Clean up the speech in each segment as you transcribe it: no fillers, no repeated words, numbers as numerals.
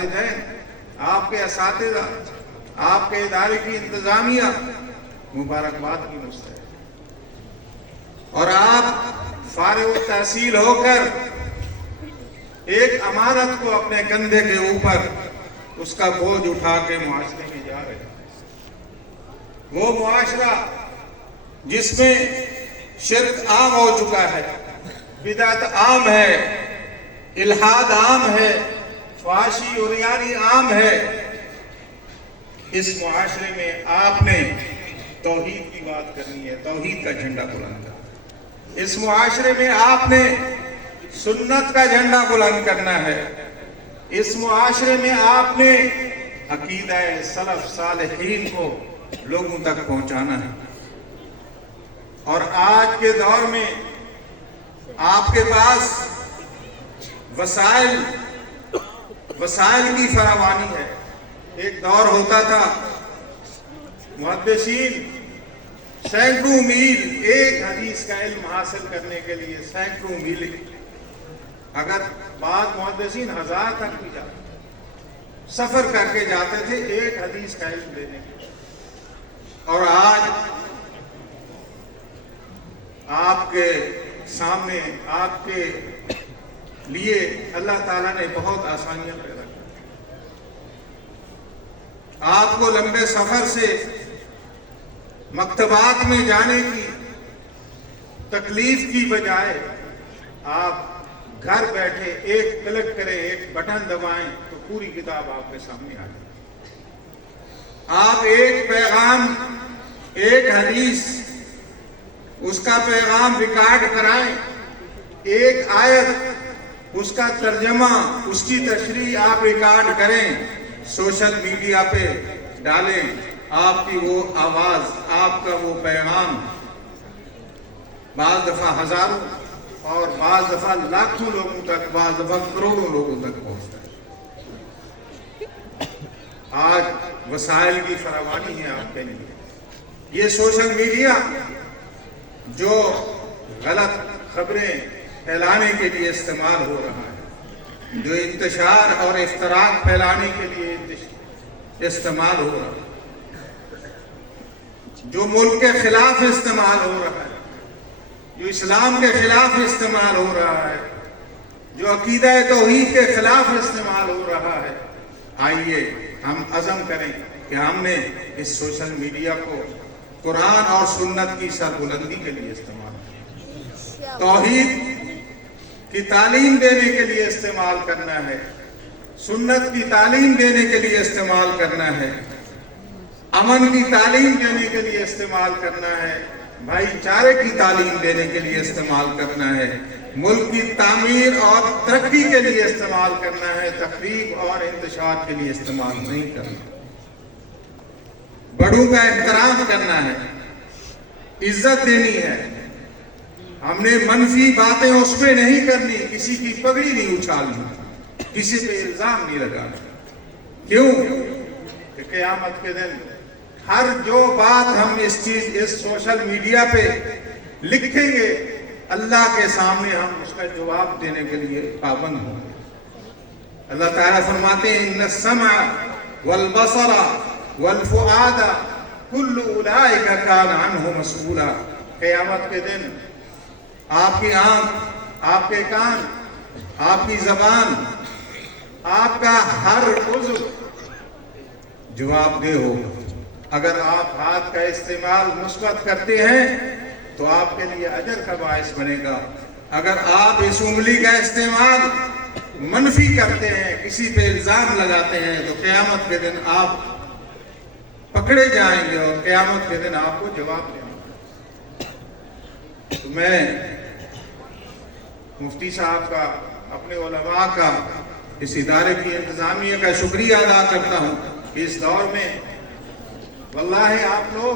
والدین، آپ کے اساتذہ، آپ کے ادارے کی انتظامیہ مبارکباد کی مستحق، اور آپ فارغ التحصیل ہو کر ایک امانت کو اپنے کندھے کے اوپر اس کا بوجھ اٹھا کے معاشرے میں جا رہے ہیں۔ وہ معاشرہ جس میں شرک عام ہو چکا ہے، بدعت عام ہے، الحاد عام ہے، فحاشی اور عریانی عام ہے، اس معاشرے میں آپ نے توحید کی بات کرنی ہے، توحید کا جھنڈا بلند کرنا ہے۔ اس معاشرے میں آپ نے سنت کا جھنڈا بلند کرنا ہے۔ اس معاشرے میں آپ نے عقیدہ سلف صالحین کو لوگوں تک پہنچانا ہے۔ اور آج کے دور میں آپ کے پاس وسائل کی فراوانی ہے۔ ایک دور ہوتا تھا محدثین سینکڑوں میل ایک حدیث کا علم حاصل کرنے کے لیے سینکڑوں میل، اگر بعض محدثین 1000 تک بھی جاتے سفر کر کے جاتے تھے ایک حدیث کا علم لینے کے لیے۔ اور آج آپ کے سامنے، آپ کے لیے اللہ تعالیٰ نے بہت آسانیاں پیدا کی۔ آپ کو لمبے سفر سے مکتبات میں جانے کی تکلیف کی بجائے آپ گھر بیٹھے ایک کلک کریں، ایک بٹن دبائیں تو پوری کتاب آپ کے سامنے آ جائے۔ آپ ایک پیغام، ایک حدیث، اس کا پیغام ریکارڈ کرائیں، ایک آیت، اس کا ترجمہ، اس کی تشریح آپ ریکارڈ کریں، سوشل میڈیا پہ ڈالیں، آپ کی وہ آواز، آپ کا وہ پیغام بعض دفعہ ہزاروں اور بعض دفعہ لاکھوں لوگوں تک، بعض دفعہ کروڑوں لوگوں تک پہنچتا ہے۔ آج وسائل کی فراوانی ہے آپ کے لیے۔ یہ سوشل میڈیا جو غلط خبریں پھیلانے کے لیے استعمال ہو رہا ہے، جو انتشار اور افتراق پھیلانے کے لیے استعمال ہو رہا ہے، جو ملک کے خلاف استعمال ہو رہا ہے، جو اسلام کے خلاف استعمال ہو رہا ہے، جو عقیدہ توحید کے خلاف استعمال ہو رہا ہے، آئیے ہم عزم کریں کہ ہم نے اس سوشل میڈیا کو قرآن اور سنت کی سربلندی کے لیے استعمال کرنا، توحید کی تعلیم دینے کے لیے استعمال کرنا ہے، سنت کی تعلیم دینے کے لیے استعمال کرنا ہے، امن کی تعلیم دینے کے لیے استعمال کرنا ہے، بھائی چارے کی تعلیم دینے کے لیے استعمال کرنا ہے، ملک کی تعمیر اور ترقی کے لیے استعمال کرنا ہے، تخریب اور انتشار کے لیے استعمال نہیں کرنا۔ بڑوں کا احترام کرنا ہے، عزت دینی ہے، ہم نے منفی باتیں اس پہ نہیں کرنی، کسی کی پگڑی نہیں اچھالنی، کسی پہ الزام نہیں لگانا۔ کیوں کہ قیامت کے دن ہر جو بات ہم اس سوشل میڈیا پہ لکھیں گے، اللہ کے سامنے ہم اس کا جواب دینے کے لیے پابند ہوں گے۔ اللہ تعالیٰ فرماتے ہیں ان السمع والبصر والفؤاد کل اولئک کان عنہ مسئولا۔ قیامت کے دن آپ کی آنکھ، آپ کے کان، آپ کی زبان، آپ کا ہر عضو جواب دہ ہوگا۔ اگر آپ ہاتھ کا استعمال مثبت کرتے ہیں تو آپ کے لیے اجر کا باعث بنے گا، اگر آپ اس انگلی کا استعمال منفی کرتے ہیں، کسی پہ الزام لگاتے ہیں، تو قیامت کے دن آپ پکڑے جائیں گے اور قیامت کے دن آپ کو جواب دینا ہے۔ تو میں مفتی صاحب کا، اپنے علماء کا، اس ادارے کی انتظامیہ کا شکریہ ادا کرتا ہوں کہ اس دور میں واللہ آپ لوگ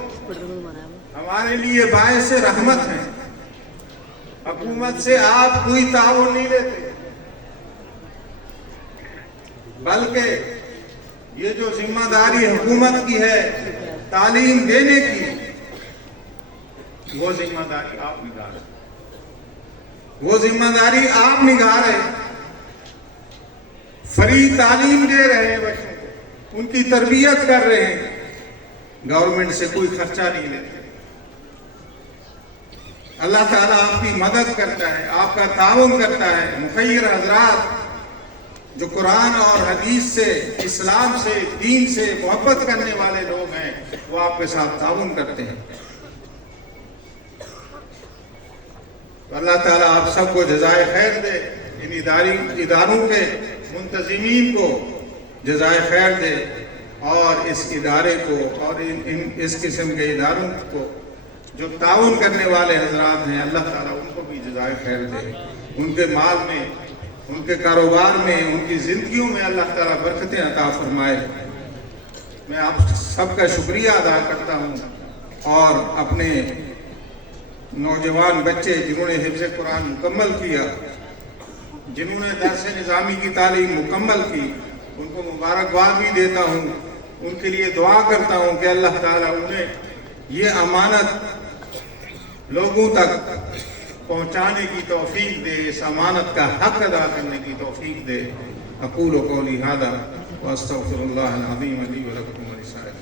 ہمارے لیے باعث رحمت ہیں۔ حکومت سے آپ کوئی تعاون نہیں لیتے، بلکہ یہ جو ذمہ داری حکومت کی ہے تعلیم دینے کی، وہ ذمہ داری آپ نبھا رہے ہیں، وہ ذمہ داری آپ نبھا رہے ہیں۔ فری تعلیم دے رہے ہیں بچوں کو، ان کی تربیت کر رہے ہیں، گورنمنٹ سے کوئی خرچہ نہیں لیتے۔ اللہ تعالیٰ آپ کی مدد کرتا ہے، آپ کا تعاون کرتا ہے۔ مخیر حضرات جو قرآن اور حدیث سے، اسلام سے، دین سے محبت کرنے والے لوگ ہیں، وہ آپ کے ساتھ تعاون کرتے ہیں۔ تو اللہ تعالیٰ آپ سب کو جزائے خیر دے، ان اداروں کے منتظمین کو جزائے خیر دے، اور اس ادارے کو اور اس قسم کے اداروں کو جو تعاون کرنے والے حضرات ہیں، اللہ تعالیٰ ان کو بھی جزائے خیر دے، ان کے مال میں، ان کے کاروبار میں، ان کی زندگیوں میں اللہ تعالیٰ برکتیں عطا فرمائے۔ میں آپ سب کا شکریہ ادا کرتا ہوں، اور اپنے نوجوان بچے جنہوں نے حفظ قرآن مکمل کیا، جنہوں نے درس نظامی کی تعلیم مکمل کی، ان کو مبارکباد بھی دیتا ہوں، ان کے لیے دعا کرتا ہوں کہ اللہ تعالیٰ انہیں یہ امانت لوگوں تک پہنچانے کی توفیق دے، اس امانت کا حق ادا کرنے کی توفیق دے۔ اقول قولی ھذا واستغفر اللہ العظیم لی ولکم ولسائر